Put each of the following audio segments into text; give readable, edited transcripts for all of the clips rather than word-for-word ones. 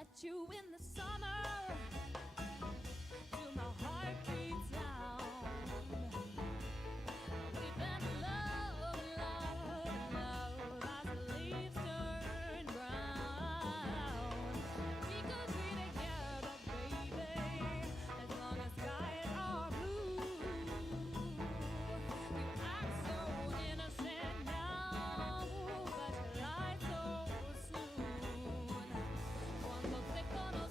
met you in the summer, till my heart beats down. We've been in love, love, love, as the leaves turn brown. We could be together, baby, as long as skies are blue. You act so innocent now, but you lie so soon. Cuando te conocí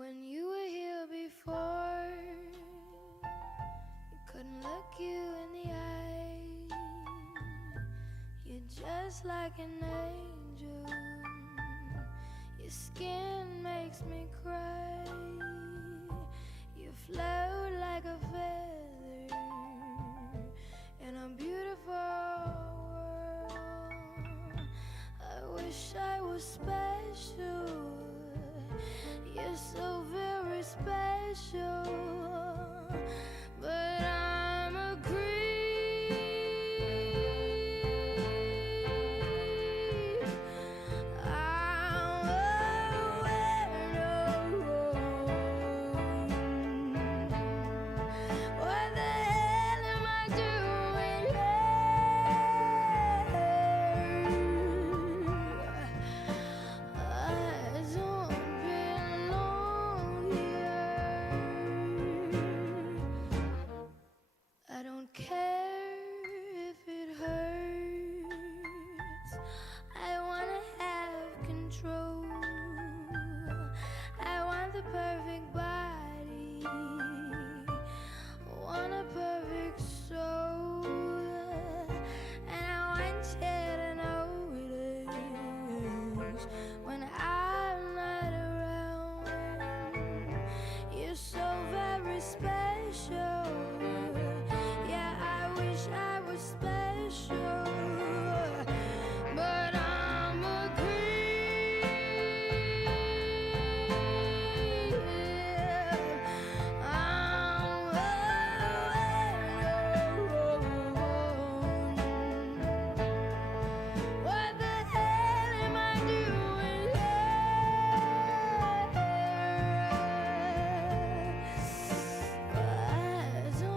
When you were here before, you couldn't look you in the eye. You're just like an angel. Your skin makes me cry. You float like a feather in a beautiful world. I wish I was special. You're so very special, but I'm a creep. I'm a widow. What the hell am I doing here? I don't belong here. I don't care if it hurts. I wanna have control. I want the perfect body, want a perfect soul, and I want you to notice when I'm not around. You're so very special. Yeah, I wish I was special, but I'm a creep. I'm a widow. What the hell am I doing here? I don't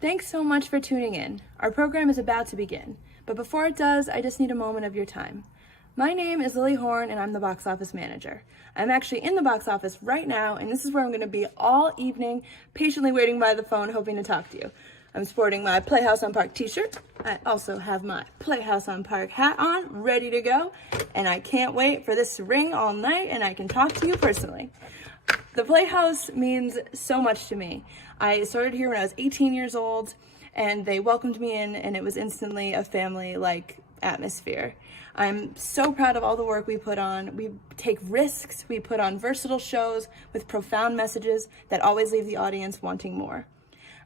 Thanks so much for tuning in. Our program is about to begin, but before it does, I just need a moment of your time. My name is Lily Horn, and I'm the box office manager. I'm actually in the box office right now, and this is where I'm going to be all evening, patiently waiting by the phone, hoping to talk to you. I'm sporting my Playhouse on Park t-shirt. I also have my Playhouse on Park hat on, ready to go, and I can't wait for this to ring all night and I can talk to you personally. The Playhouse means so much to me. I started here when I was 18 years old, and they welcomed me in, and it was instantly a family-like atmosphere. I'm so proud of all the work we put on. We take risks, we put on versatile shows with profound messages that always leave the audience wanting more.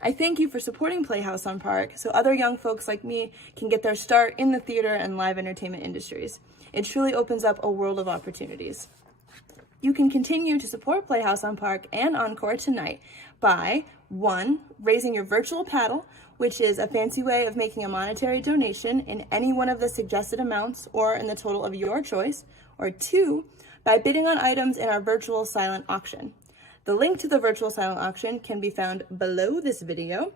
I thank you for supporting Playhouse on Park so other young folks like me can get their start in the theater and live entertainment industries. It truly opens up a world of opportunities. You can continue to support Playhouse on Park and Encore tonight by 1. Raising your virtual paddle, which is a fancy way of making a monetary donation in any one of the suggested amounts or in the total of your choice, or 2. By bidding on items in our virtual silent auction. The link to the virtual silent auction can be found below this video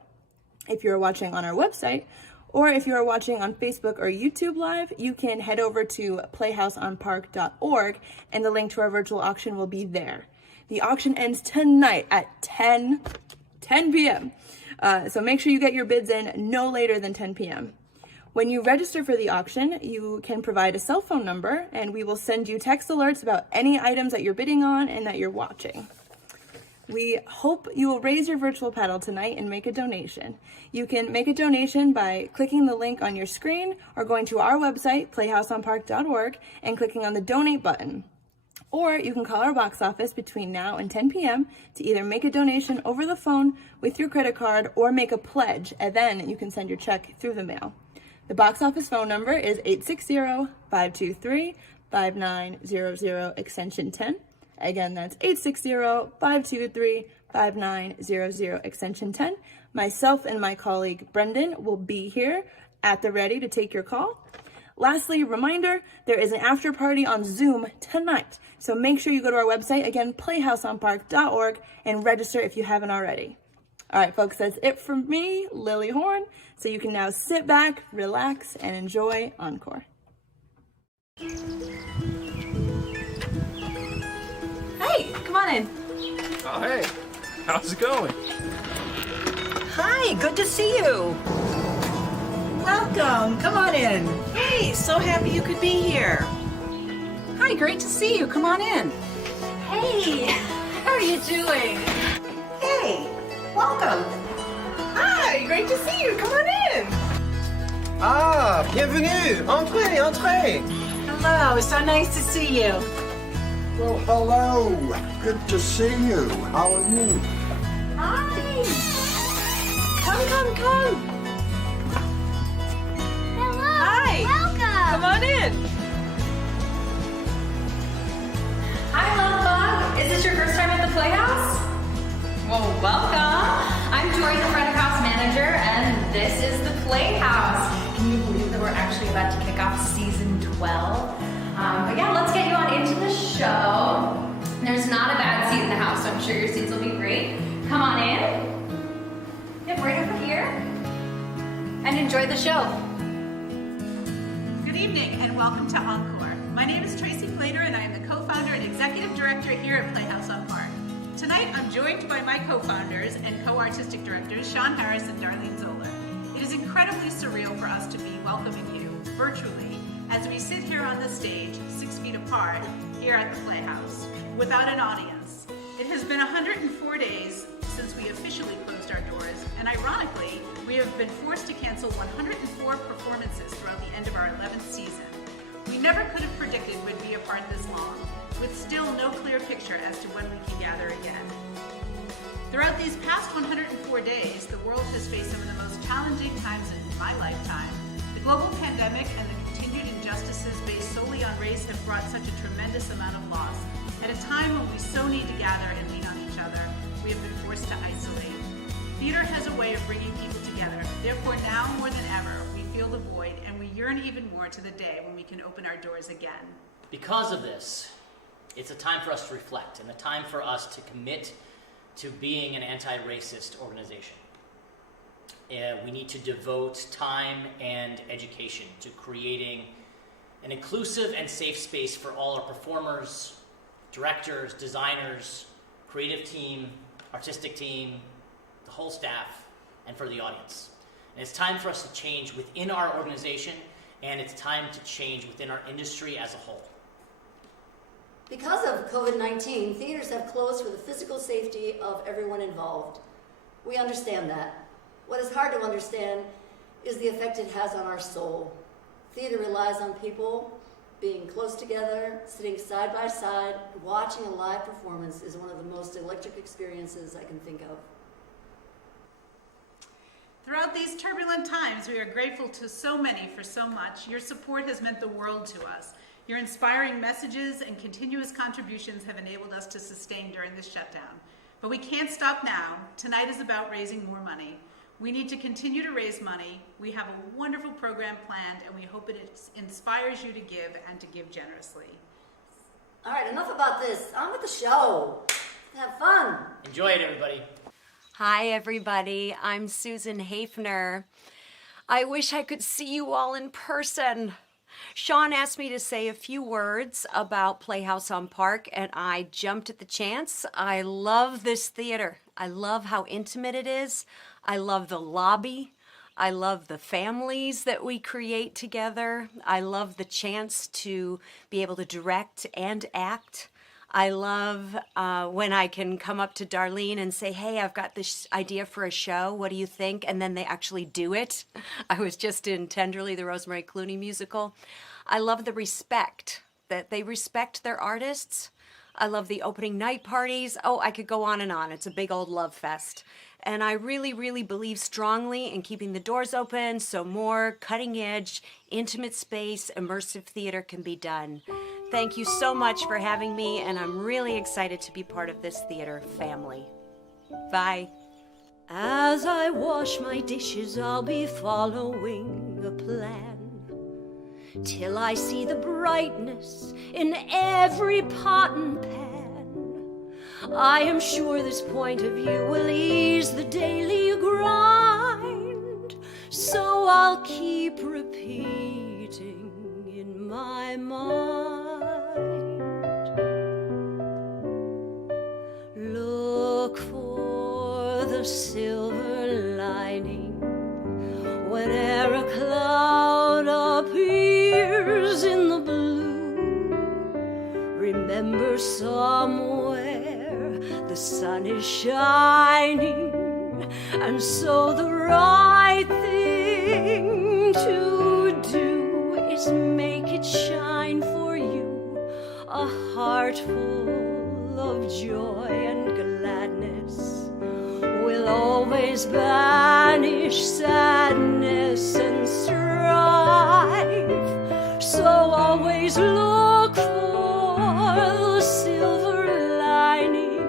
if you're watching on our website, or if you are watching on Facebook or YouTube Live, you can head over to playhouseonpark.org and the link to our virtual auction will be there. The auction ends tonight at 10 p.m. So make sure you get your bids in no later than 10 p.m. When you register for the auction, you can provide a cell phone number and we will send you text alerts about any items that you're bidding on and that you're watching. We hope you will raise your virtual paddle tonight and make a donation. You can make a donation by clicking the link on your screen or going to our website, playhouseonpark.org, and clicking on the donate button. Or you can call our box office between now and 10 p.m. to either make a donation over the phone with your credit card or make a pledge, and then you can send your check through the mail. The box office phone number is 860-523-5900 extension 10. Again, that's 860-523-5900 extension 10. Myself and my colleague Brendan will be here at the ready to take your call. Lastly, reminder, there is an after party on Zoom tonight. So make sure you go to our website, again, playhouseonpark.org, and register if you haven't already. All right, folks, that's it from me, Lily Horn. So you can now sit back, relax, and enjoy Encore. Hey, come on in. Oh, hey. How's it going? Hi, good to see you. Welcome, come on in. Hey, so happy you could be here. Hi, great to see you. Come on in. Hey, how are you doing? Hey, welcome. Hi, great to see you. Come on in. Ah, bienvenue. Entrez, entrez. Hello, so nice to see you. Well, hello. Good to see you. How are you? Hi. Come. Hello. Hi. Welcome. Come on in. Hi, Love Bug. Is this your first time at the Playhouse? Well, welcome. I'm Joy, the front of house manager, and this is the Playhouse. Can you believe that we're actually about to kick off season 12? But yeah, let's get you on into the show. There's not a bad seat in the house, so I'm sure your seats will be great. Come on in. Yep, right over here. And enjoy the show. Good evening and welcome to Encore. My name is Tracy Plater and I am the co-founder and executive director here at Playhouse on Park. Tonight I'm joined by my co-founders and co-artistic directors Sean Harris and Darlene Zoller. It is incredibly surreal for us to be welcoming you virtually as we sit here on the stage 6 feet apart here at the Playhouse without an audience. It has been 104 days since we officially closed our doors, and ironically, we have been forced to cancel 104 performances throughout the end of our 11th season. We never could have predicted we'd be apart this long, with still no clear picture as to when we can gather again. Throughout these past 104 days, the world has faced some of the most challenging times in my lifetime. The global pandemic and the continued injustices based solely on race have brought such a tremendous amount of loss. At a time when we so need to gather and lean on each other, we have been forced to isolate. Theater has a way of bringing people together. Therefore, now more than ever, we feel the void and we yearn even more to the day when we can open our doors again. Because of this, it's a time for us to reflect and a time for us to commit to being an anti-racist organization. we need to devote time and education to creating an inclusive and safe space for all our performers, directors, designers, creative team, artistic team, the whole staff, and for the audience. And it's time for us to change within our organization, and it's time to change within our industry as a whole. Because of COVID-19, theaters have closed for the physical safety of everyone involved. We understand that. What is hard to understand is the effect it has on our soul. Theater relies on people being close together, sitting side by side. Watching a live performance is one of the most electric experiences I can think of. Throughout these turbulent times, we are grateful to so many for so much. Your support has meant the world to us. Your inspiring messages and continuous contributions have enabled us to sustain during this shutdown. But we can't stop now. Tonight is about raising more money. We need to continue to raise money. We have a wonderful program planned, and we hope it inspires you to give and to give generously. All right, enough about this. On with the show. Have fun. Enjoy it, everybody. Hi, everybody. I'm Susan Hafner. I wish I could see you all in person. Sean asked me to say a few words about Playhouse on Park, and I jumped at the chance. I love this theater. I love how intimate it is. I love the lobby. I love the families that we create together. I love the chance to be able to direct and act. I love when I can come up to Darlene and say, hey, I've got this idea for a show. What do you think? And then they actually do it. I was just in Tenderly, the Rosemary Clooney musical. I love the respect, that they respect their artists. I love the opening night parties. Oh, I could go on and on. It's a big old love fest. And I really, really believe strongly in keeping the doors open so more cutting edge, intimate space, immersive theater can be done. Thank you so much for having me, and I'm really excited to be part of this theater family. Bye. As I wash my dishes, I'll be following a plan, till I see the brightness in every pot and pan. I am sure this point of view will ease the daily grind, so I'll keep repeating in my mind. Look for the silver lining whene'er a cloud appears in the blue. Remember, somewhere the sun is shining, and so the right thing to do is make it shine for you. A heart full of joy and gladness will always banish sadness and strife. So always look for the silver lining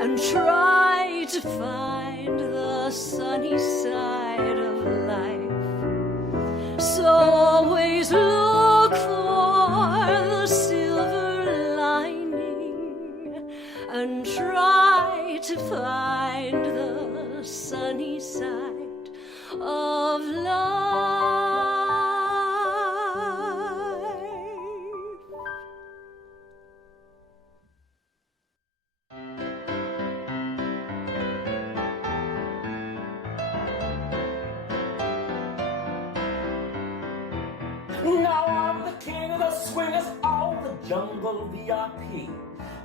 and try to find the sunny side of life. So always look for the silver lining and try to find the sunny side of life. Now I'm the king of the swingers, all the jungle VIP.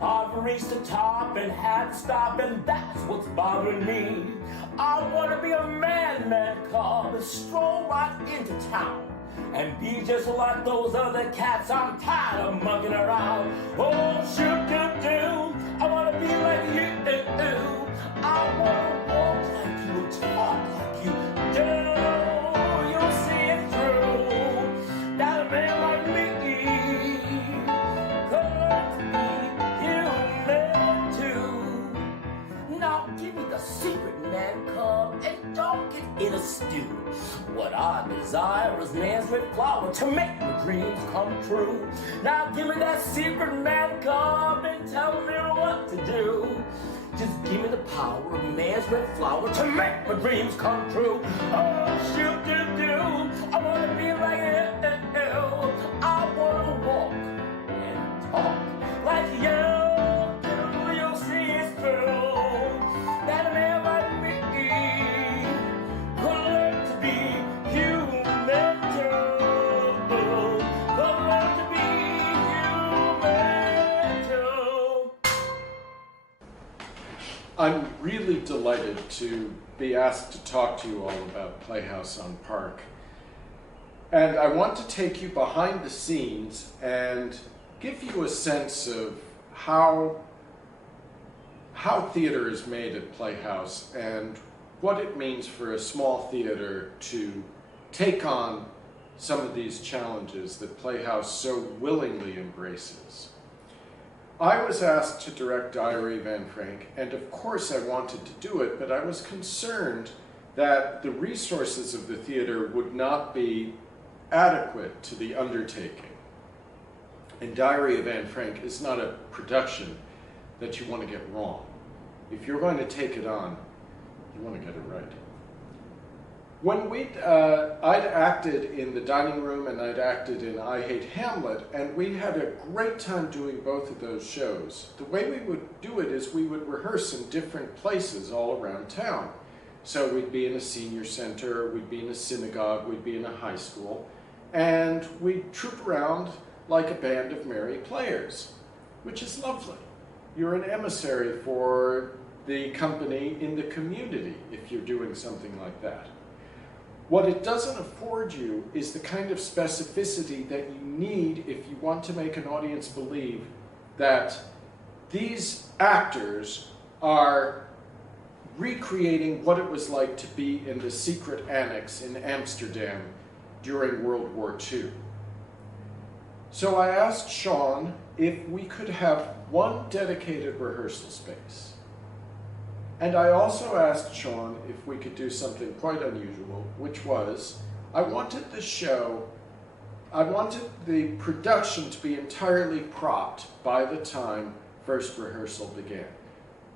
I've reached the top and had to stop, and that's what's bothering me. I want to be a man cub and stroll right into town and be just like those other cats. I'm tired of mucking around. Oh, shoot-doo-doo, I want to be like you. I want to walk like you and talk like you do. You'll see it through. That a man like me give me the secret, man cub, and don't get in a stew. What I desire is man's red flower to make my dreams come true. Now give me that secret, man cub, and tell me what to do. just give me the power of man's red flower to make my dreams come true. Oh, shoot, do. I wanna be like you. I wanna walk and talk like you. You'll see it's true that a man like me could learn to be human too. Could learn to be human too. I'm really delighted to be asked to talk to you all about Playhouse on Park. And I want to take you behind the scenes and give you a sense of how theater is made at Playhouse and what it means for a small theater to take on some of these challenges that Playhouse so willingly embraces. I was asked to direct Diary of Anne Frank, and of course I wanted to do it, but I was concerned that the resources of the theater would not be adequate to the undertaking. And Diary of Anne Frank is not a production that you want to get wrong. If you're going to take it on, you want to get it right. When I'd acted in The Dining Room and I'd acted in I Hate Hamlet, and we had a great time doing both of those shows. The way we would do it is we would rehearse in different places all around town. So we'd be in a senior center, we'd be in a synagogue, we'd be in a high school, and we'd troop around like a band of merry players, which is lovely. You're an emissary for the company in the community if you're doing something like that. What it doesn't afford you is the kind of specificity that you need if you want to make an audience believe that these actors are recreating what it was like to be in the secret annex in Amsterdam during World War II. So I asked Sean if we could have one dedicated rehearsal space. And I also asked Sean if we could do something quite unusual, which was, I wanted the production to be entirely propped by the time first rehearsal began.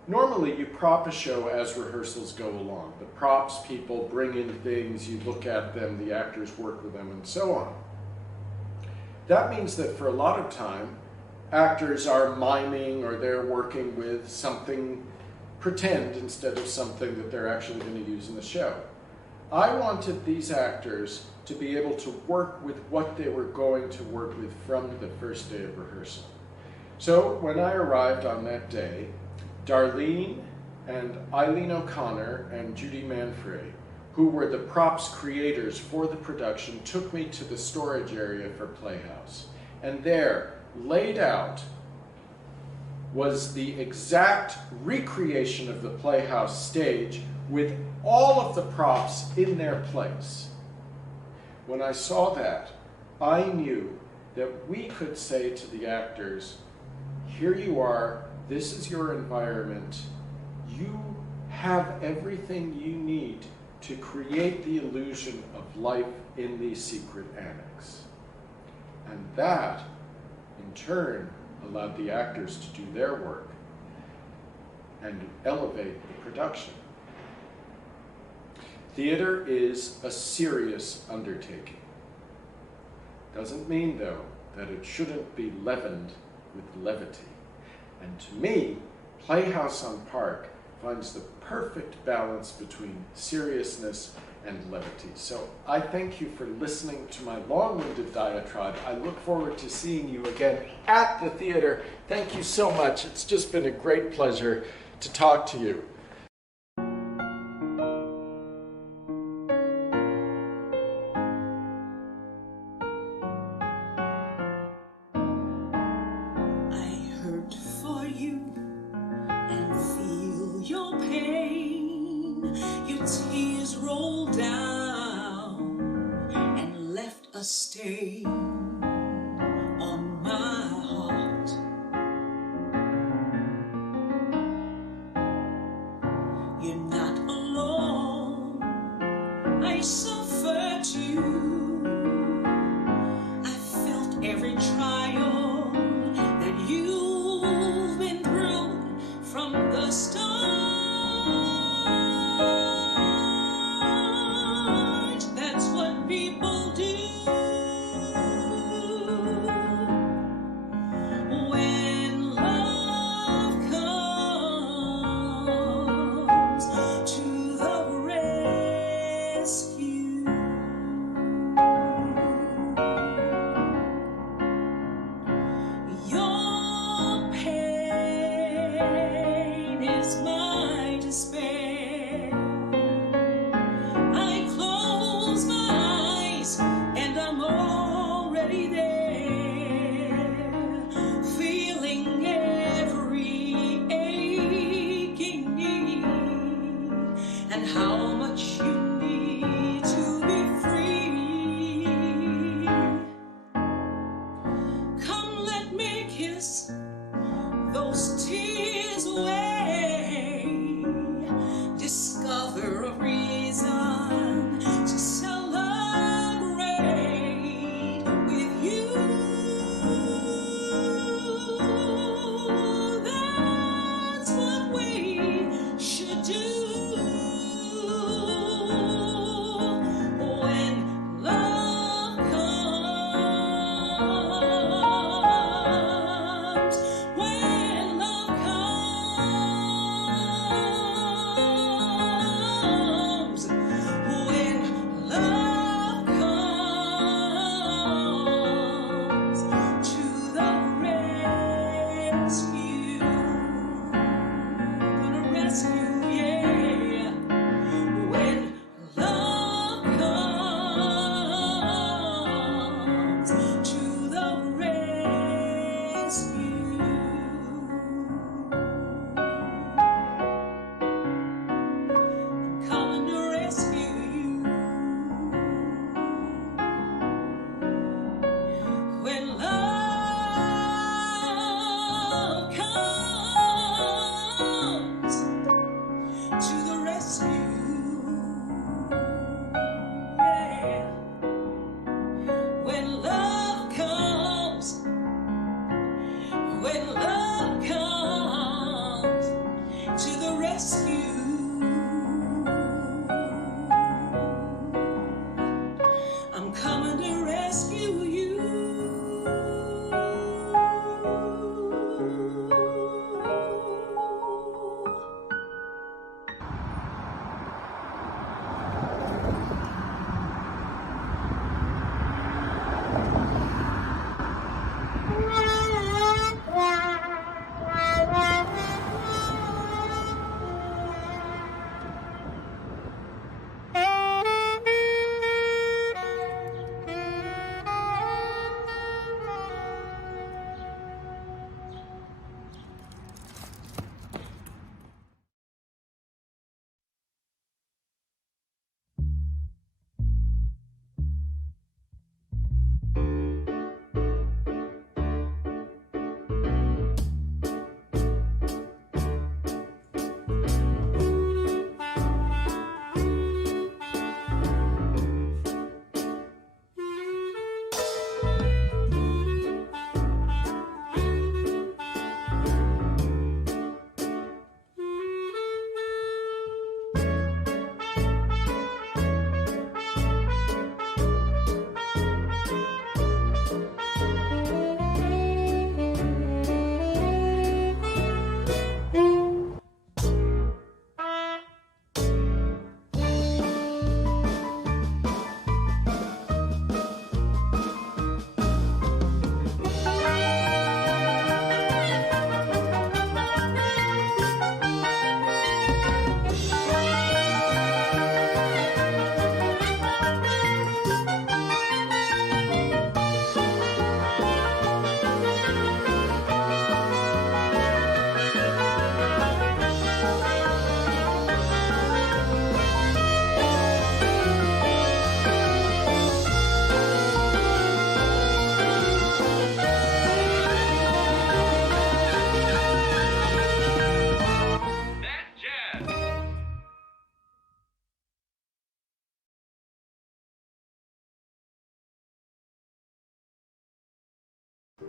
Normally you prop a show as rehearsals go along. The props people bring in things, you look at them, the actors work with them, and so on. That means that for a lot of time, actors are miming or they're working with something pretend instead of something that they're actually going to use in the show. I wanted these actors to be able to work with what they were going to work with from the first day of rehearsal. So when I arrived on that day, Darlene and Eileen O'Connor and Judy Manfrey, who were the props creators for the production, took me to the storage area for Playhouse. And there, laid out, was the exact recreation of the Playhouse stage with all of the props in their place. When I saw that, I knew that we could say to the actors, here you are, this is your environment, you have everything you need to create the illusion of life in the secret annex. And that, in turn, allowed the actors to do their work and elevate the production. Theater is a serious undertaking. Doesn't mean, though, that it shouldn't be leavened with levity. And to me, Playhouse on Park finds the perfect balance between seriousness and levity. So I thank you for listening to my long-winded diatribe. I look forward to seeing you again at the theater. Thank you so much. It's just been a great pleasure to talk to you. A stain on my heart. You're not alone, I suffer too. I felt every trial that you've been through from the start.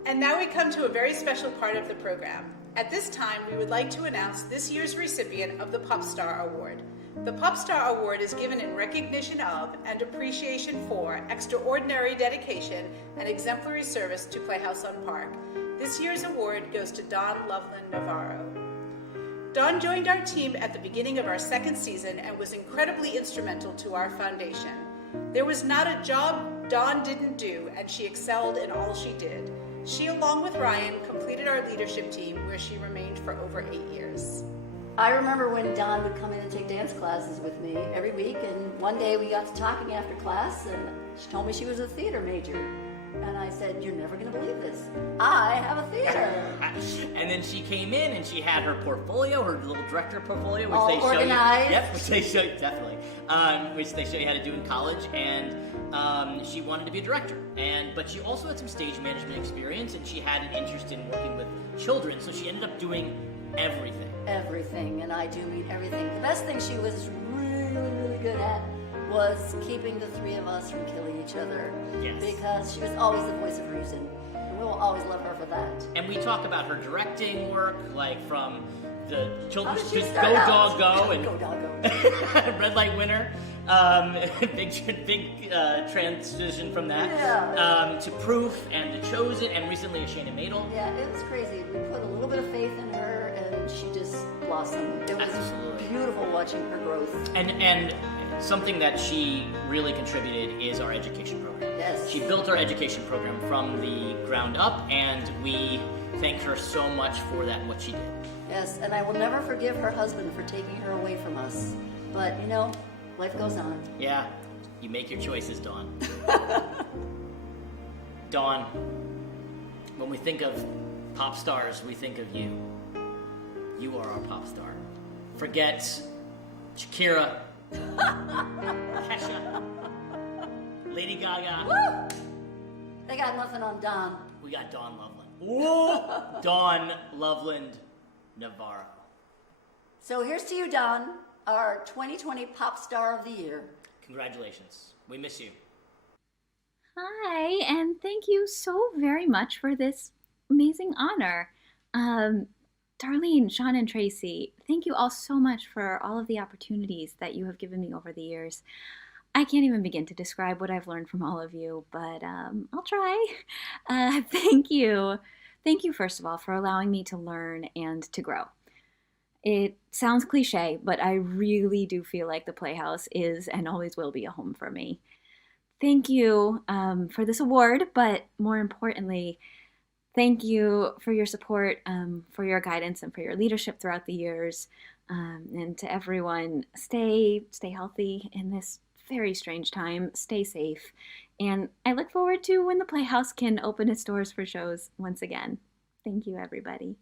And now we come to a very special part of the program. At this time, we would like to announce this year's recipient of the Pop Star Award. The Pop Star Award is given in recognition of and appreciation for extraordinary dedication and exemplary service to Playhouse on Park. This year's award goes to Dawn Loveland Navarro. Dawn joined our team at the beginning of our second season and was incredibly instrumental to our foundation. There was not a job Dawn didn't do, and she excelled in all she did. She, along with Ryan, completed our leadership team, where she remained for over 8 years. I remember when Dawn would come in and take dance classes with me every week, and one day we got to talking after class, and she told me she was a theater major. And I said, "You're never going to believe this. I have a theater." And then she came in and she had her portfolio, her little director portfolio, which all they show organized. you. Yep, which they show you, definitely. Which they show you how to do in college, and she wanted to be a director. But she also had some stage management experience, and she had an interest in working with children, so she ended up doing everything. Everything, and I do mean everything. The best thing she was really, really good at was keeping the three of us from killing each other. Yes. Because she was always the voice of reason. And we will always love her for that. And we talk about her directing work, like from the children's How did she Go start Dog out? Go and Go Dog Go. Red Light Winner. Big transition from that to Proof and The Chosen, and recently a Shana Madel. Yeah, it was crazy. We put a little bit of faith in her, and she just blossomed. It was beautiful watching her growth. And something that she really contributed is our education program. Yes. She built our education program from the ground up, and we thank her so much for that and what she did. Yes, and I will never forgive her husband for taking her away from us. But, you know, life goes on. Yeah, you make your choices, Dawn. Dawn, when we think of pop stars, we think of you. You are our pop star. Forget Shakira, Kesha, Lady Gaga. Woo! They got nothing on Dawn. We got Dawn Loveland. Whoa! Dawn Loveland Navarro. So here's to you, Dawn, our 2020 Pop Star of the Year. Congratulations. We miss you. Hi, and thank you so very much for this amazing honor. Darlene, Sean, and Tracy, thank you all so much for all of the opportunities that you have given me over the years. I can't even begin to describe what I've learned from all of you, but I'll try. Thank you. Thank you, first of all, for allowing me to learn and to grow. It sounds cliche, but I really do feel like the Playhouse is and always will be a home for me. Thank you for this award, but more importantly, thank you for your support, for your guidance, and for your leadership throughout the years. And to everyone, stay healthy in this very strange time. Stay safe. And I look forward to when the Playhouse can open its doors for shows once again. Thank you, everybody.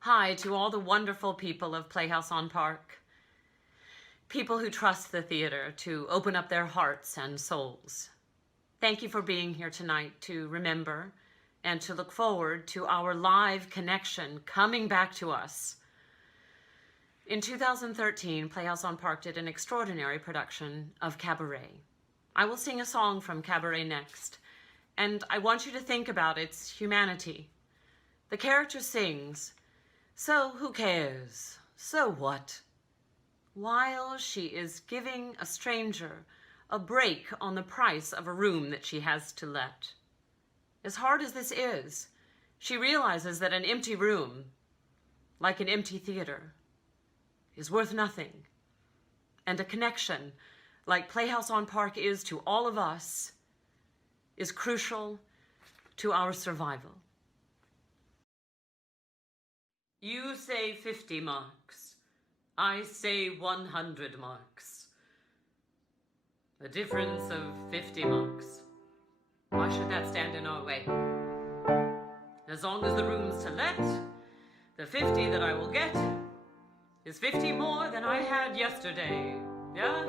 Hi to all the wonderful people of Playhouse on Park. People who trust the theater to open up their hearts and souls. Thank you for being here tonight to remember and to look forward to our live connection coming back to us. In 2013, Playhouse on Park did an extraordinary production of Cabaret. I will sing a song from Cabaret next, and I want you to think about its humanity. The character sings, "So who cares? So what?" while she is giving a stranger a break on the price of a room that she has to let. As hard as this is, she realizes that an empty room, like an empty theater, is worth nothing. And a connection, like Playhouse on Park is to all of us, is crucial to our survival. You say 50 marks. I say 100 marks. A difference of 50 marks. Why should that stand in our way? As long as the room's to let, the 50 that I will get is 50 more than I had yesterday. Yeah?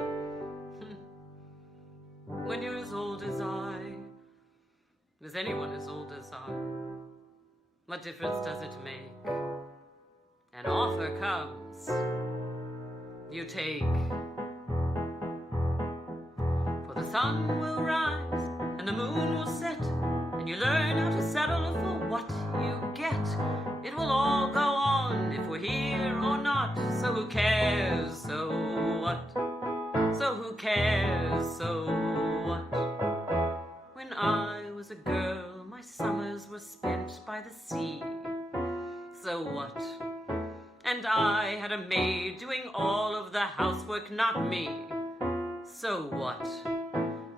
When you're as old as I, is anyone as old as I? What difference does it make? An offer comes, you take. For the sun will rise and the moon will set, and you learn how to settle for what you get. It will all go on if we're here or not, so who cares, so what? So who cares, so what? When I was a girl, my summers were spent by the sea. So what? And I had a maid doing all of the housework, not me. So what?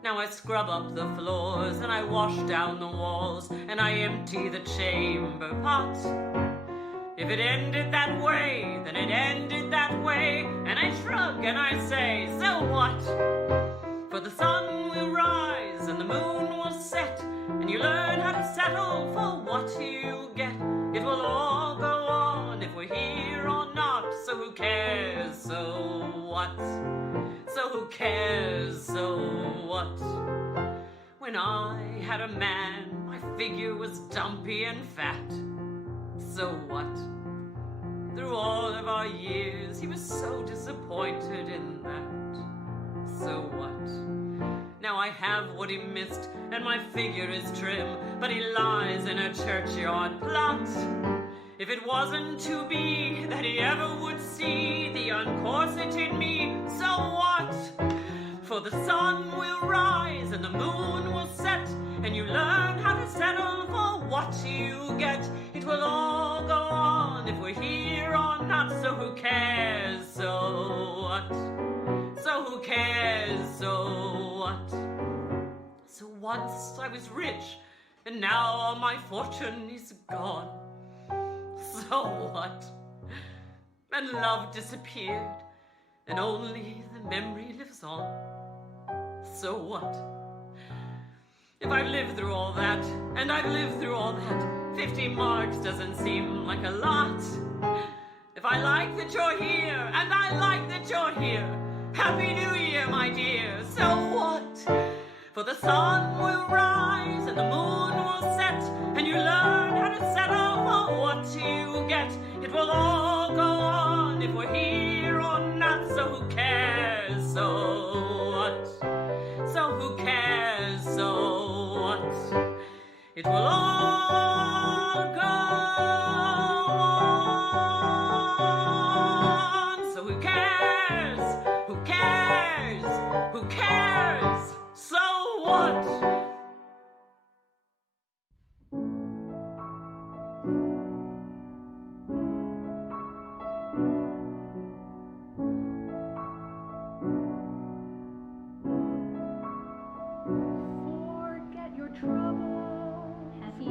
Now I scrub up the floors and I wash down the walls and I empty the chamber pot. If it ended that way, then it ended that way, and I shrug and I say, so what? For the sun will rise and the moon will set, and you learn how to settle for what you get. It will all go on if we're here or not, so who cares, so what? So who cares, so what? When I had a man, my figure was dumpy and fat. So what? Through all of our years, he was so disappointed in that. So what? Now I have what he missed, and my figure is trim, but he lies in a churchyard plot. If it wasn't to be that he ever would see the uncorseted me, so what? For the sun will rise and the moon will set, and you learn how to settle for what you get. It will all go on if we're here or not, so who cares, so what? So who cares, so what? So once I was rich, and now my fortune is gone. So what? And love disappeared, and only the memory lives on. So what? If I've lived through all that, and I've lived through all that, 50 marks doesn't seem like a lot. If I like that you're here, and I like that you're here, Happy New Year, my dear, so what? For the sun will rise and the moon will set, and you learn how to settle for what you get. It will all go on if we're here or not, so who cares, so what? So who cares, so what? It will all go on, so who cares, who cares, who cares, so what? Forget your trouble. Happy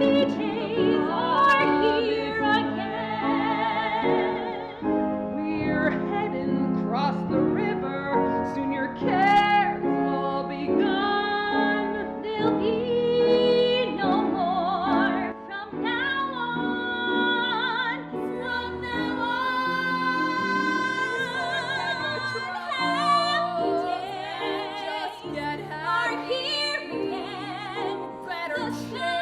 happy days are here again. We're heading across the river, soon your cares will all be gone. There'll be no more from now on. From now on. Happy days are here again. The skies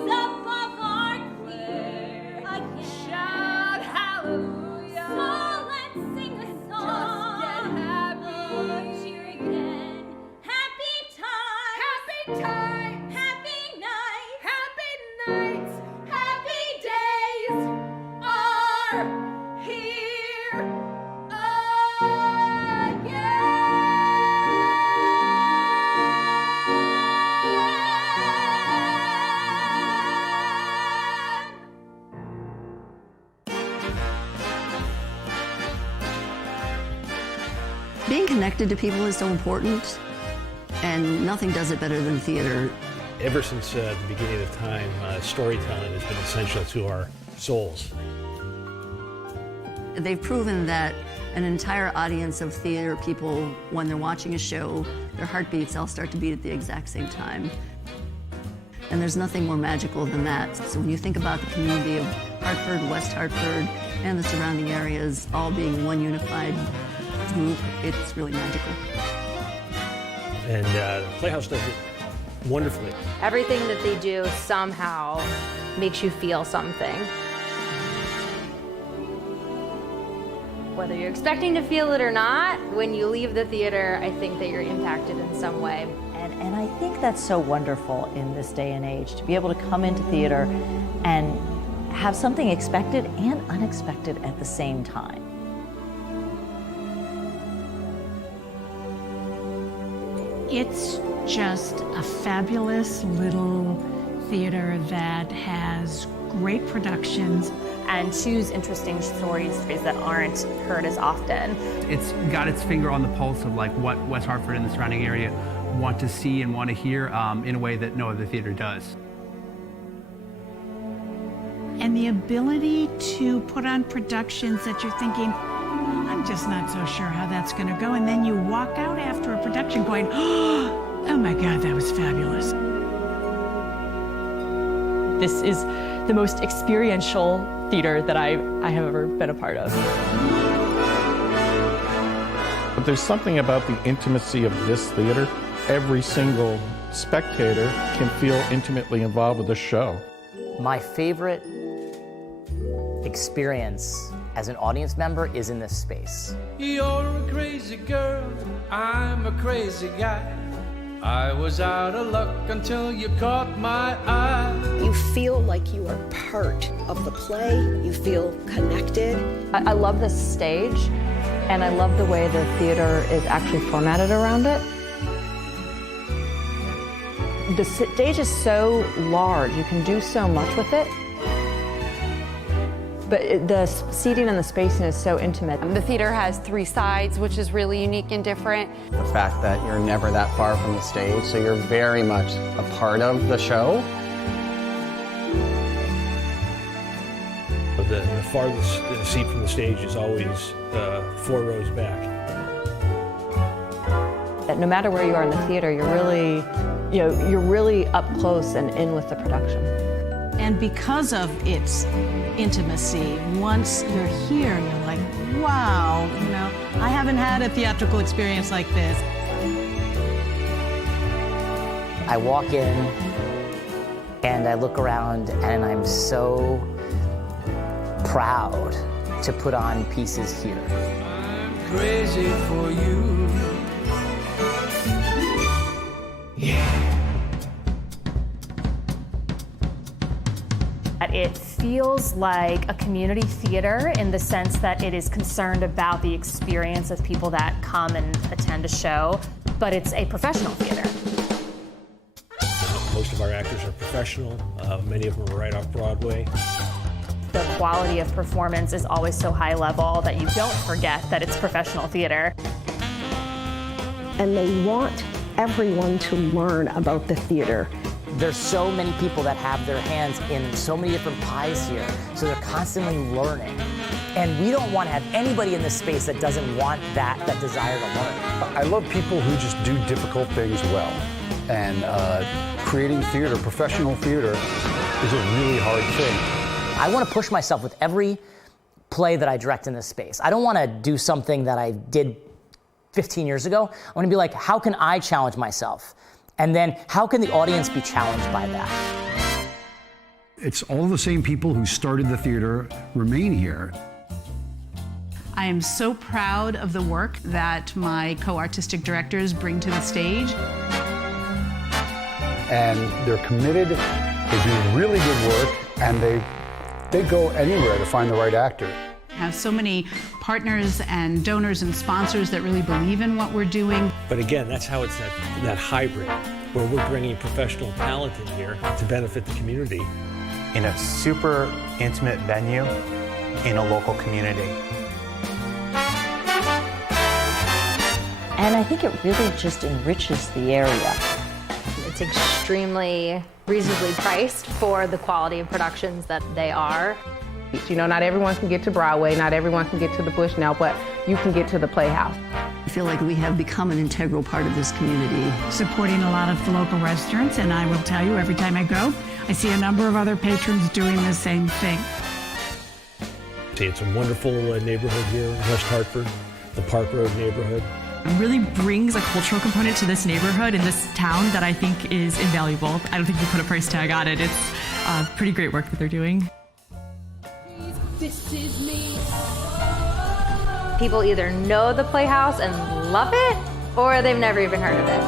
above are clear again. Shout hallelujah. So let's sing a song. Just get happy. Cheer again. Happy time. Happy time. Happy night. Happy nights. Happy days are here Being connected to people is so important, and nothing does it better than theater. Ever since the beginning of time, storytelling has been essential to our souls. They've proven that an entire audience of theater people, when they're watching a show, their heartbeats all start to beat at the exact same time. And there's nothing more magical than that. So when you think about the community of Hartford, West Hartford, and the surrounding areas all being one unified group, it's really magical. And Playhouse does it wonderfully. Everything that they do somehow makes you feel something. Whether you're expecting to feel it or not, when you leave the theater, I think that you're impacted in some way. And I think that's so wonderful in this day and age, to be able to come into theater and have something expected and unexpected at the same time. It's just a fabulous little theater that has great productions and choose interesting stories that aren't heard as often. It's got its finger on the pulse of like what West Hartford and the surrounding area want to see and want to hear in a way that no other theater does. and the ability to put on productions that you're thinking, I'm just not so sure how that's going to go. And then you walk out after a production going, oh my God, that was fabulous. This is the most experiential theater that I have ever been a part of. But there's something about the intimacy of this theater. Every single spectator can feel intimately involved with the show. My favorite experience as an audience member is in this space. You're a crazy girl, I'm a crazy guy. I was out of luck until you caught my eye. You feel like you are part of the play. You feel connected. I love this stage, and I love the way the theater is actually formatted around it. The stage is so large, you can do so much with it. But the seating and the spacing is so intimate. The theater has 3 sides, which is really unique and different. The fact that you're never that far from the stage, so you're very much a part of the show. The farthest seat from the stage is always 4 rows back. No matter where you are in the theater, you're really up close and in with the production. And because of its intimacy, once you're here, you're like, wow, I haven't had a theatrical experience like this. I walk in and I look around and I'm so proud to put on pieces here. I'm crazy for you. It feels like a community theater in the sense that it is concerned about the experience of people that come and attend a show, but it's a professional theater. Most of our actors are professional. Many of them are right off Broadway. The quality of performance is always so high level that you don't forget that it's professional theater. And they want everyone to learn about the theater. There's so many people that have their hands in so many different pies here, so they're constantly learning. And we don't want to have anybody in this space that doesn't want that desire to learn. I love people who just do difficult things well. And creating theater, professional theater, is a really hard thing. I want to push myself with every play that I direct in this space. I don't want to do something that I did 15 years ago. I want to be like, how can I challenge myself? And then how can the audience be challenged by that? It's all the same people who started the theater remain here. I am so proud of the work that my co-artistic directors bring to the stage. And they're committed, they do really good work, and they go anywhere to find the right actor. I have so many partners and donors and sponsors that really believe in what we're doing. But again, that's how it's that hybrid, where we're bringing professional talent in here to benefit the community. In a super intimate venue in a local community. And I think it really just enriches the area. It's extremely reasonably priced for the quality of productions that they are. You know, not everyone can get to Broadway, not everyone can get to the Bushnell, but you can get to the Playhouse. I feel like we have become an integral part of this community. Supporting a lot of the local restaurants, and I will tell you, every time I go, I see a number of other patrons doing the same thing. It's a wonderful neighborhood here in West Hartford, the Park Road neighborhood. It really brings a cultural component to this neighborhood and this town that I think is invaluable. I don't think you put a price tag on it. It's pretty great work that they're doing. This is me. People either know the Playhouse and love it, or they've never even heard of it.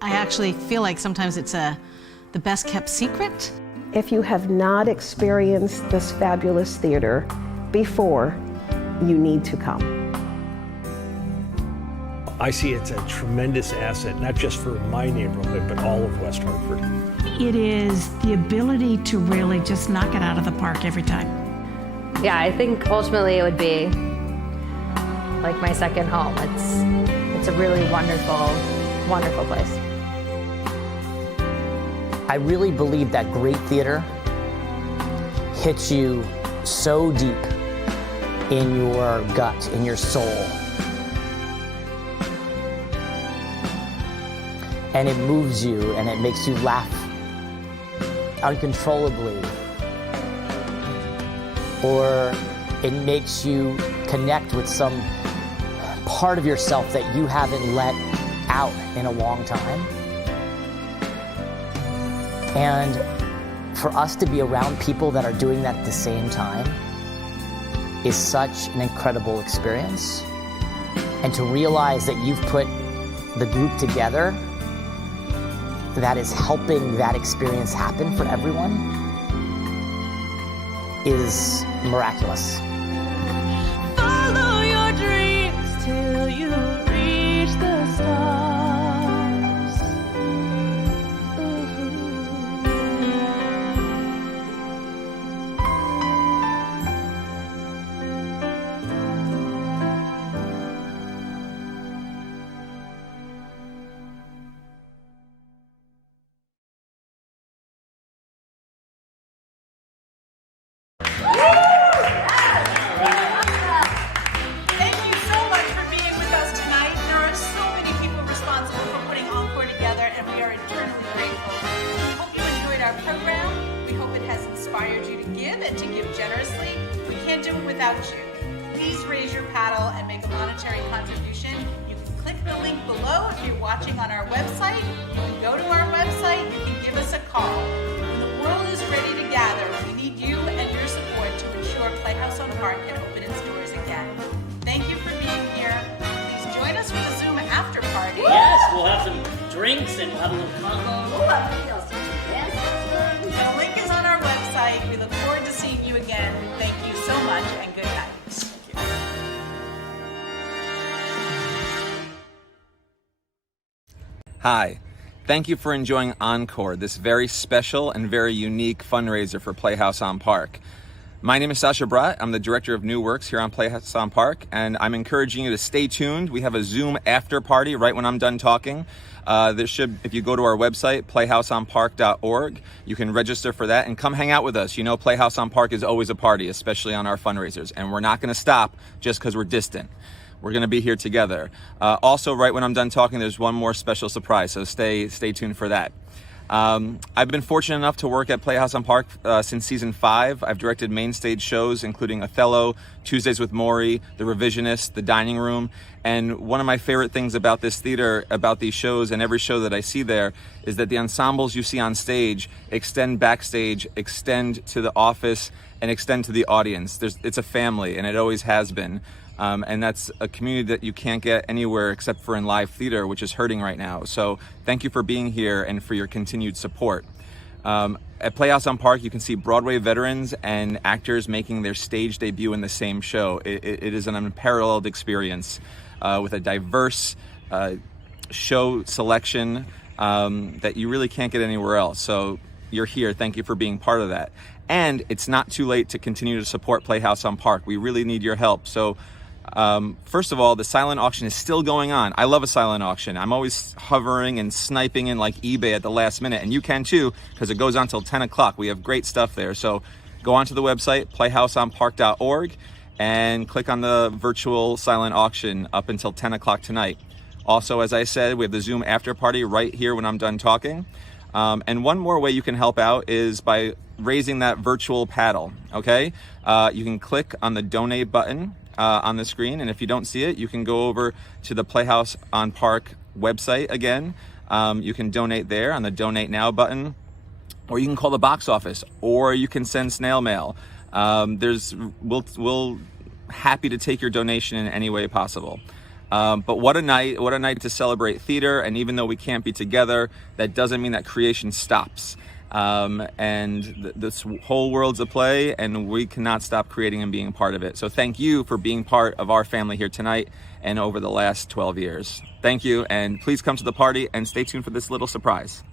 I actually feel like sometimes it's the best kept secret. If you have not experienced this fabulous theater before, you need to come. I see it's a tremendous asset, not just for my neighborhood, but all of West Hartford. It is the ability to really just knock it out of the park every time. Yeah, I think ultimately it would be like my second home. It's a really wonderful, wonderful place. I really believe that great theater hits you so deep in your gut, in your soul. And it moves you and it makes you laugh uncontrollably. Or it makes you connect with some part of yourself that you haven't let out in a long time. And for us to be around people that are doing that at the same time is such an incredible experience. And to realize that you've put the group together that is helping that experience happen for everyone is miraculous. Follow your dreams till you reach the stars. Thank you so much for being with us tonight. There are so many people responsible for putting Encore together, and we are eternally grateful. We hope you enjoyed our program. We hope it has inspired you to give and to give generously. We can't do it without you. Please raise your paddle and make a monetary contribution. You can click the link below if you're watching on our website. You can go to our website. You can give us a call. When the world is ready to gather, we need you and your support to ensure Playhouse on Park can open its doors again. Thank you for being here. Please join us for the Zoom after party. Yes, we'll have some drinks and we'll have a little convo. The link is on our website. We look forward to seeing you again. Thank you so much and good night. Hi. Thank you for enjoying Encore, this very special and very unique fundraiser for Playhouse on Park. My name is Sasha Bratt. I'm the Director of New Works here on Playhouse on Park, and I'm encouraging you to stay tuned. We have a Zoom after party right when I'm done talking. If you go to our website, playhouseonpark.org, you can register for that and come hang out with us. You know, Playhouse on Park is always a party, especially on our fundraisers, and we're not going to stop just because we're distant. We're going to be here together. Also, right when I'm done talking, there's one more special surprise, so stay tuned for that. I've been fortunate enough to work at Playhouse on Park since season 5. I've directed main stage shows including Othello, Tuesdays with Morrie, The Revisionist, The Dining Room, and one of my favorite things about this theater, about these shows and every show that I see there, is that the ensembles you see on stage extend backstage, extend to the office, and extend to the audience. It's a family, and it always has been. And that's a community that you can't get anywhere except for in live theater, which is hurting right now. So thank you for being here and for your continued support. At Playhouse on Park, you can see Broadway veterans and actors making their stage debut in the same show. It is an unparalleled experience with a diverse show selection that you really can't get anywhere else. So you're here. Thank you for being part of that. And it's not too late to continue to support Playhouse on Park. We really need your help. So first of all, the silent auction is still going on. I love a silent auction. I'm always hovering and sniping in like eBay at the last minute, and you can too, because it goes on till 10 o'clock. We have great stuff there. So go onto the website, playhouseonpark.org, and click on the virtual silent auction up until 10 o'clock tonight. Also, as I said, we have the Zoom after party right here when I'm done talking. And one more way you can help out is by raising that virtual paddle, okay? You can click on the donate button on the screen, and if you don't see it, you can go over to the Playhouse on Park website again. You can donate there on the Donate Now button, or you can call the box office, or you can send snail mail. We'll happy to take your donation in any way possible. But what a night to celebrate theater. And even though we can't be together, that doesn't mean that creation stops. And this whole world's a play, and we cannot stop creating and being part of it. So thank you for being part of our family here tonight and over the last 12 years. Thank you, and please come to the party and stay tuned for this little surprise.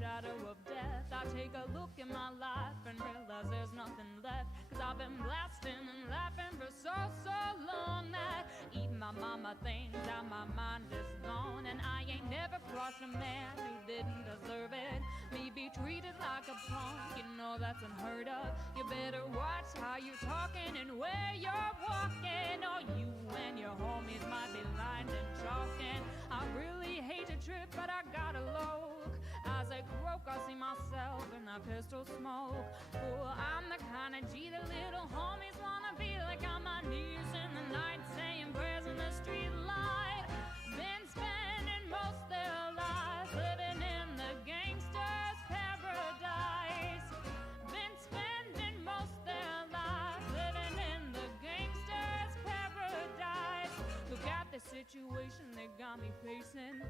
shadow of death, I take a look in my life and realize there's nothing left. Cause I've been blasting and laughing for so long that even my mama thinks that my mind is gone. And I ain't never crossed a man who didn't deserve it. Me be treated like a punk, you know that's unheard of. You better watch how you're talking and where you're walking, or you and your homies might be lined and chalking. I really hate to trip, but I gotta look. As I croak, I see myself in that pistol smoke. Oh, I'm the kind of G that little homies wanna be like. On my knees in the night, saying prayers in the street light. Been spending most their lives living in the gangster's paradise. Been spending most their lives living in the gangster's paradise. Look at the situation they got me facing.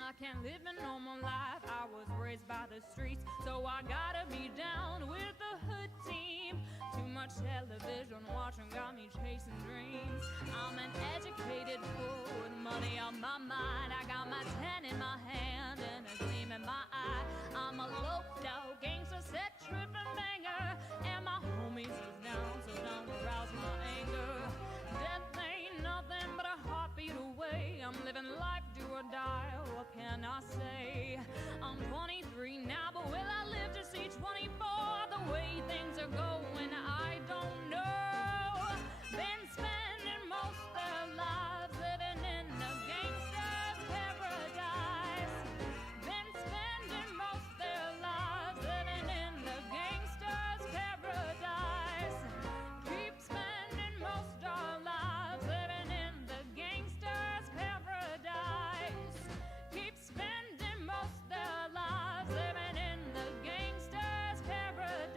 I can't live a normal life. I was raised by the streets, so I gotta be down with the hood team. Too much television watching got me chasing dreams. I'm an educated fool with money on my mind. I got my 10 in my hand and a gleam in my eye. I'm a low-down gangster, set tripping banger, and my homies is down, so don't arouse my anger. Death ain't nothing but a heartbeat away. I'm living life, do or die, what can I say? I'm 23 now, but will I live to see 24? The way things are going, I don't know. Been spending most their lives living in the gangster's paradise. Been spending most their lives living in the gangster's paradise. Keep spending most our lives living in the gangster's paradise. Keep spending most their lives living in the gangster's paradise.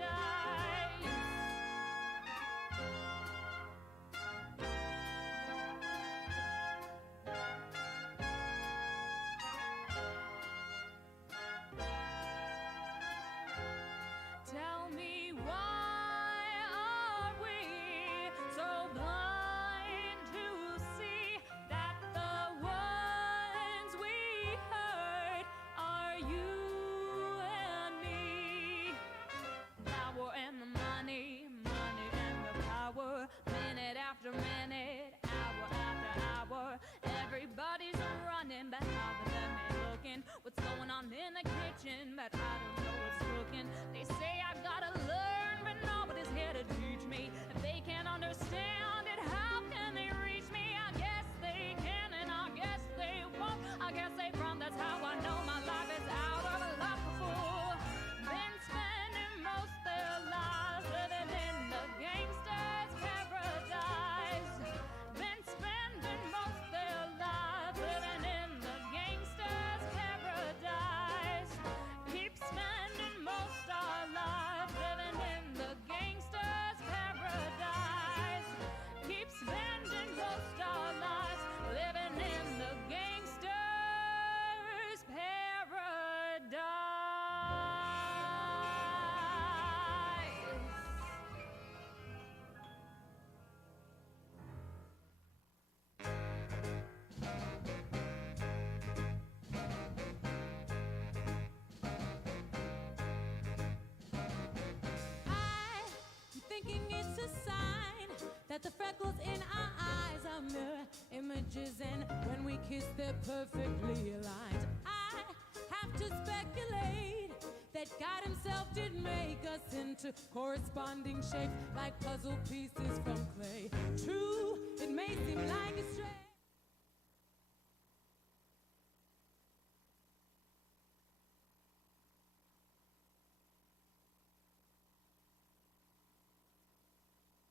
Tell me, why are we so blind to see that the ones we hurt are you and me? Power and the money, money and the power. Minute after minute, hour after hour, everybody's running, but how they let me looking. What's going on in the kitchen, but I don't know what's cooking. They say I gotta learn, but nobody's here to teach me. If they can't understand it, how can they reach me? I guess they can and I guess they won't. I guess they front, that's how I know my life is out of luck. Fool. Been spending most their lives living in the gangster's paradise. Been spending most their lives living in the gangster's paradise. Keep spending most our lives living in the gangster's paradise. Keep spending most our lives living in the gangster's paradise. I'm thinking it's a sign that the freckles in our eyes are mirror images, and when we kiss they're perfectly aligned. I have to speculate that God himself did make us into corresponding shapes like puzzle pieces from clay. True, it may seem like a stretch.